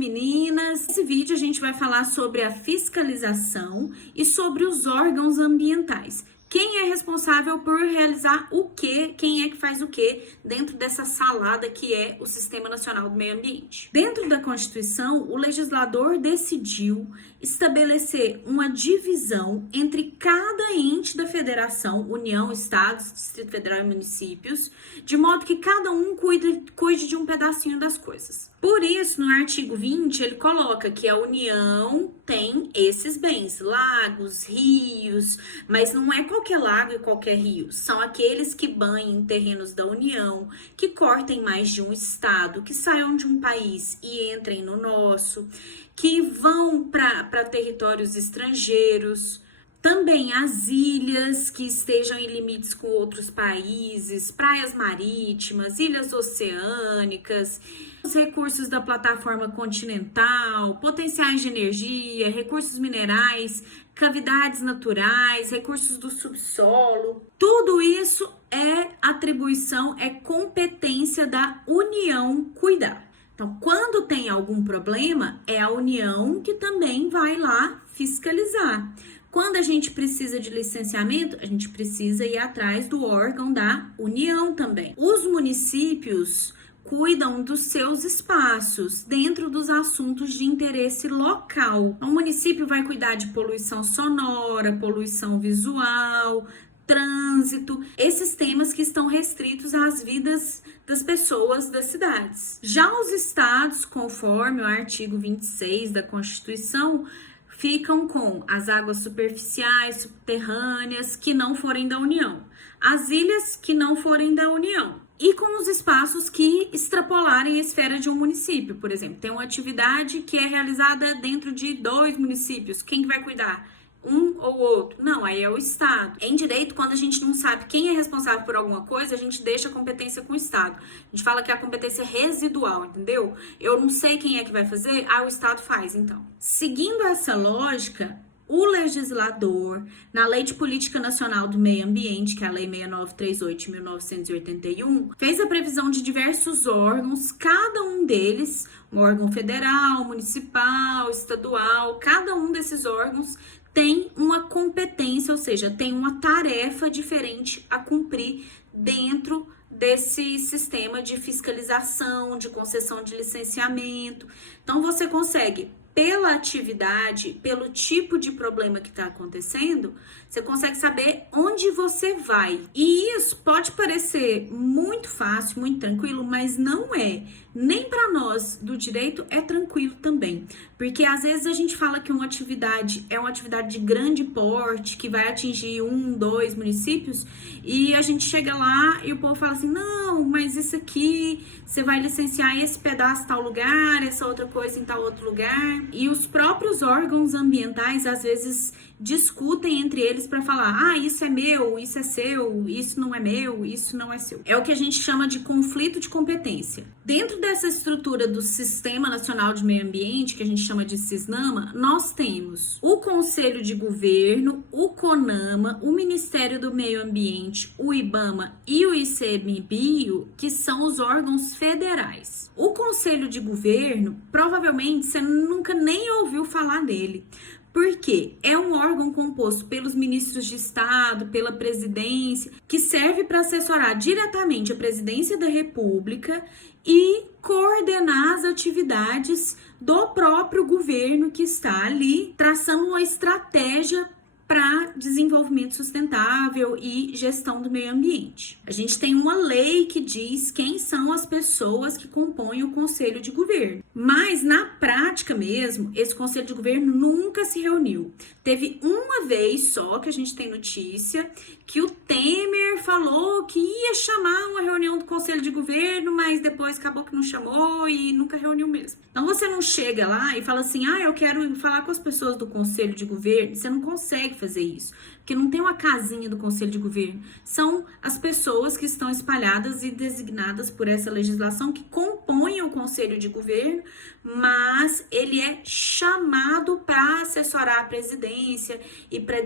meninas! Nesse vídeo a gente vai falar sobre a fiscalização e sobre os órgãos ambientais. Quem é responsável por realizar o quê? Quem é que faz o quê dentro dessa salada que é o Sistema Nacional do Meio Ambiente? Dentro da Constituição, o legislador decidiu estabelecer uma divisão entre cada ente da federação, União, Estados, Distrito Federal e municípios, de modo que cada um cuide de um pedacinho das coisas. Por isso, no artigo 20, ele coloca que a União tem esses bens, lagos, rios, mas não é qualquer lago e qualquer rio, são aqueles que banhem terrenos da União, que cortem mais de um estado, que saiam de um país e entrem no nosso, que vão para territórios estrangeiros. Também as ilhas que estejam em limites com outros países, praias marítimas, ilhas oceânicas, os recursos da plataforma continental, potenciais de energia, recursos minerais, cavidades naturais, recursos do subsolo. Tudo isso é atribuição, é competência da União cuidar. Então, quando tem algum problema, é a União que também vai lá fiscalizar. Quando a gente precisa de licenciamento, a gente precisa ir atrás do órgão da União também. Os municípios cuidam dos seus espaços dentro dos assuntos de interesse local. O município vai cuidar de poluição sonora, poluição visual, trânsito, esses temas que estão restritos às vidas das pessoas das cidades. Já os estados, conforme o artigo 26 da Constituição, ficam com as águas superficiais, subterrâneas, que não forem da União, as ilhas que não forem da União, e com os espaços que extrapolarem a esfera de um município. Por exemplo, tem uma atividade que é realizada dentro de 2 municípios, quem que vai cuidar? Um ou outro? Não, aí é o Estado. Em direito, quando a gente não sabe quem é responsável por alguma coisa, a gente deixa a competência com o Estado. A gente fala que é a competência residual, entendeu? Eu não sei quem é que vai fazer, o Estado faz, então. Seguindo essa lógica, o legislador, na Lei de Política Nacional do Meio Ambiente, que é a Lei 6938 de 1981, fez a previsão de diversos órgãos, cada um deles, um órgão federal, municipal, estadual, cada um desses órgãos tem uma competência, ou seja, tem uma tarefa diferente a cumprir dentro desse sistema de fiscalização, de concessão de licenciamento. Então, você consegue, pela atividade, pelo tipo de problema que está acontecendo, você consegue saber onde você vai. E isso pode parecer muito fácil, muito tranquilo, mas não é. Nem para nós do direito é tranquilo também. Porque às vezes a gente fala que uma atividade é uma atividade de grande porte, que vai atingir 1, 2 municípios, e a gente chega lá e o povo fala assim, não, mas isso aqui, você vai licenciar esse pedaço em tal lugar, essa outra coisa em tal outro lugar. E os próprios órgãos ambientais, às vezes, discutem entre eles para falar, isso é meu, isso é seu, isso não é meu, isso não é seu. É o que a gente chama de conflito de competência. Dentro dessa estrutura do Sistema Nacional de Meio Ambiente, que a gente chama de SISNAMA, nós temos o Conselho de Governo, o CONAMA, o Ministério do Meio Ambiente, o IBAMA e o ICMBio, que são os órgãos federais. O Conselho de Governo, provavelmente você nunca nem ouviu falar dele, porque é um órgão composto pelos ministros de Estado, pela presidência, que serve para assessorar diretamente a presidência da República e coordenar as atividades do próprio governo que está ali, traçando uma estratégia para desenvolvimento sustentável e gestão do meio ambiente. A gente tem uma lei que diz quem são as pessoas que compõem o Conselho de Governo. Mas, na prática mesmo, esse Conselho de Governo nunca se reuniu. Teve uma vez só que a gente tem notícia que o Temer falou que ia chamar uma reunião do Conselho de Governo, mas depois acabou que não chamou e nunca reuniu mesmo. Então, você não chega lá e fala assim, eu quero falar com as pessoas do Conselho de Governo. Você não consegue fazer isso, porque não tem uma casinha do Conselho de Governo. São as pessoas que estão espalhadas e designadas por essa legislação que compõem o Conselho de Governo, mas ele é chamado para assessorar a presidência e para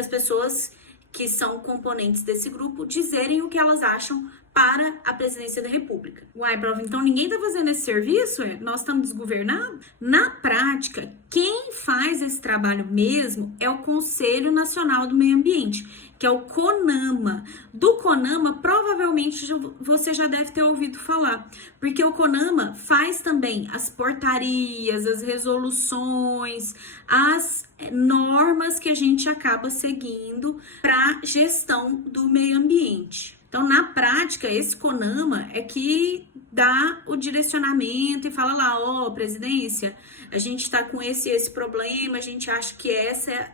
as pessoas que são componentes desse grupo dizerem o que elas acham para a presidência da República. Uai, prof, então ninguém está fazendo esse serviço? Nós estamos desgovernados? Na prática, quem faz esse trabalho mesmo é o Conselho Nacional do Meio Ambiente, que é o CONAMA. Do CONAMA, provavelmente você já deve ter ouvido falar, porque o CONAMA faz também as portarias, as resoluções, as normas que a gente acaba seguindo para gestão do meio ambiente. Então, na prática, esse CONAMA é que dá o direcionamento e fala lá, ó, presidência, a gente está com esse problema, a gente acha que essa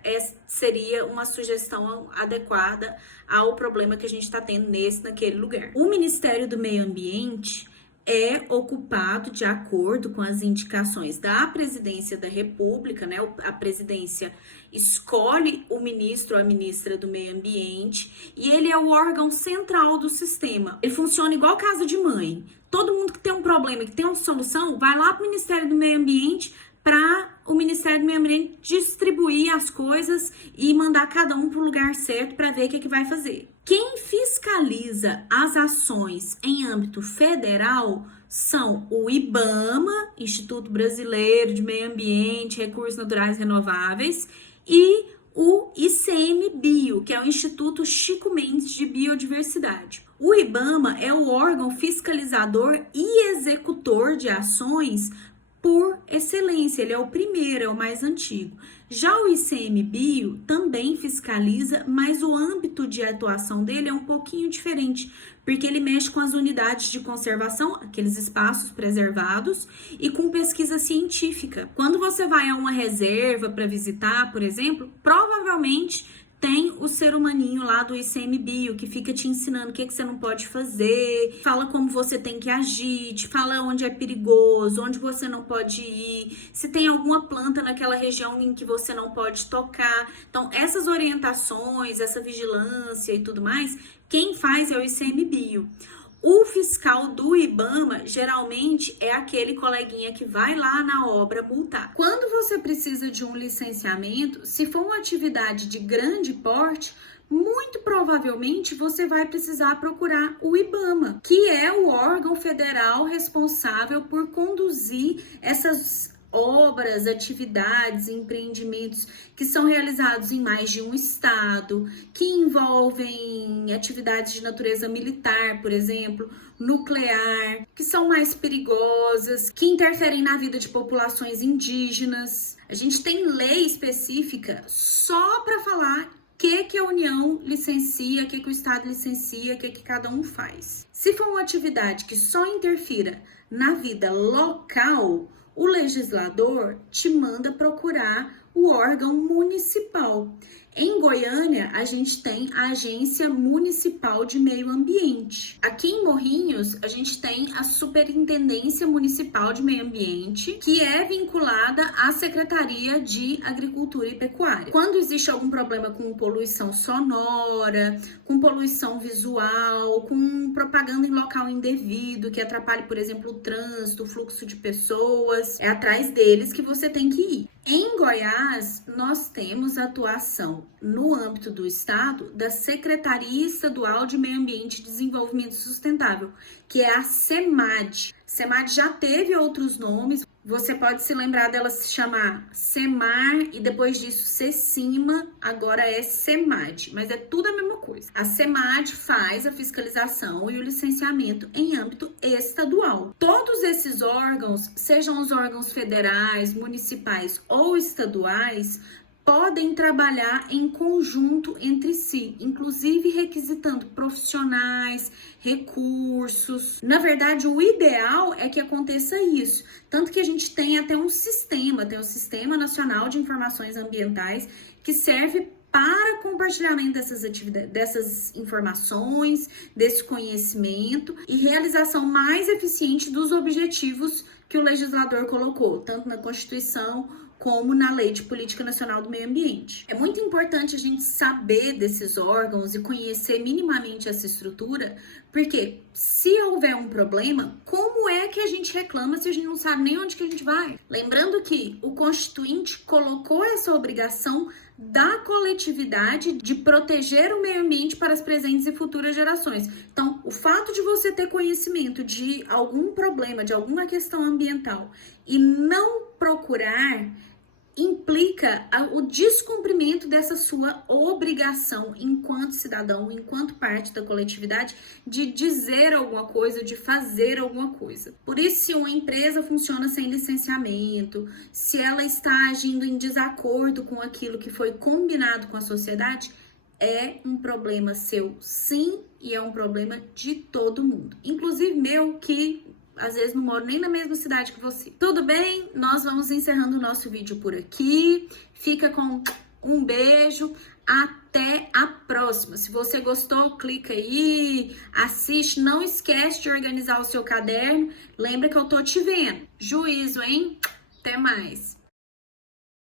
seria uma sugestão adequada ao problema que a gente está tendo naquele lugar. O Ministério do Meio Ambiente é ocupado de acordo com as indicações da Presidência da República, né? A presidência escolhe o ministro ou a ministra do Meio Ambiente e ele é o órgão central do sistema. Ele funciona igual casa de mãe. Todo mundo que tem um problema, que tem uma solução, vai lá para o Ministério do Meio Ambiente para o Ministério do Meio Ambiente distribuir as coisas e mandar cada um para o lugar certo para ver o que vai fazer. Quem fiscaliza as ações em âmbito federal são o IBAMA, Instituto Brasileiro de Meio Ambiente, Recursos Naturais Renováveis, e o ICMBio, que é o Instituto Chico Mendes de Biodiversidade. O IBAMA é o órgão fiscalizador e executor de ações por excelência, ele é o primeiro, é o mais antigo. Já o ICMBio também fiscaliza, mas o âmbito de atuação dele é um pouquinho diferente, porque ele mexe com as unidades de conservação, aqueles espaços preservados, e com pesquisa científica. Quando você vai a uma reserva para visitar, por exemplo, provavelmente tem o ser humaninho lá do ICMBio que fica te ensinando o que você não pode fazer, fala como você tem que agir, te fala onde é perigoso, onde você não pode ir, se tem alguma planta naquela região em que você não pode tocar. Então, essas orientações, essa vigilância e tudo mais, quem faz é o ICMBio. O fiscal do IBAMA, geralmente, é aquele coleguinha que vai lá na obra multar. Quando você precisa de um licenciamento, se for uma atividade de grande porte, muito provavelmente você vai precisar procurar o IBAMA, que é o órgão federal responsável por conduzir essas obras, atividades, empreendimentos que são realizados em mais de um estado, que envolvem atividades de natureza militar, por exemplo, nuclear, que são mais perigosas, que interferem na vida de populações indígenas. A gente tem lei específica só para falar o que a União licencia, o que o Estado licencia, o que cada um faz. Se for uma atividade que só interfira na vida local, o legislador te manda procurar o órgão municipal. Em Goiânia, a gente tem a Agência Municipal de Meio Ambiente. Aqui em Morrinhos, a gente tem a Superintendência Municipal de Meio Ambiente, que é vinculada à Secretaria de Agricultura e Pecuária. Quando existe algum problema com poluição sonora, com poluição visual, com propaganda em local indevido, que atrapalhe, por exemplo, o trânsito, o fluxo de pessoas, é atrás deles que você tem que ir. Em Goiás, nós temos atuação no âmbito do Estado da Secretaria Estadual de Meio Ambiente e Desenvolvimento Sustentável, que é a SEMAD. SEMAD já teve outros nomes, você pode se lembrar dela se chamar SEMAR e depois disso SECIMA, agora é SEMAD, mas é tudo a mesma coisa. A SEMAD faz a fiscalização e o licenciamento em âmbito estadual. Todos esses órgãos, sejam os órgãos federais, municipais ou estaduais, podem trabalhar em conjunto entre si, inclusive requisitando profissionais, recursos. Na verdade, o ideal é que aconteça isso. Tanto que a gente tem até um sistema, tem o Sistema Nacional de Informações Ambientais, que serve para compartilhamento dessas atividades, dessas informações, desse conhecimento e realização mais eficiente dos objetivos que o legislador colocou, tanto na Constituição como na Lei de Política Nacional do Meio Ambiente. É muito importante a gente saber desses órgãos e conhecer minimamente essa estrutura, porque se houver um problema, como é que a gente reclama se a gente não sabe nem onde que a gente vai? Lembrando que o Constituinte colocou essa obrigação da coletividade de proteger o meio ambiente para as presentes e futuras gerações. Então, o fato de você ter conhecimento de algum problema, de alguma questão ambiental e não procurar, implica o descumprimento dessa sua obrigação enquanto cidadão, enquanto parte da coletividade, de dizer alguma coisa, de fazer alguma coisa. Por isso, se uma empresa funciona sem licenciamento, se ela está agindo em desacordo com aquilo que foi combinado com a sociedade, é um problema seu, sim, e é um problema de todo mundo. Inclusive meu, que às vezes não moro nem na mesma cidade que você. Tudo bem? Nós vamos encerrando o nosso vídeo por aqui. Fica com um beijo. Até a próxima. Se você gostou, clica aí, assiste. Não esquece de organizar o seu caderno. Lembra que eu tô te vendo. Juízo, hein? Até mais.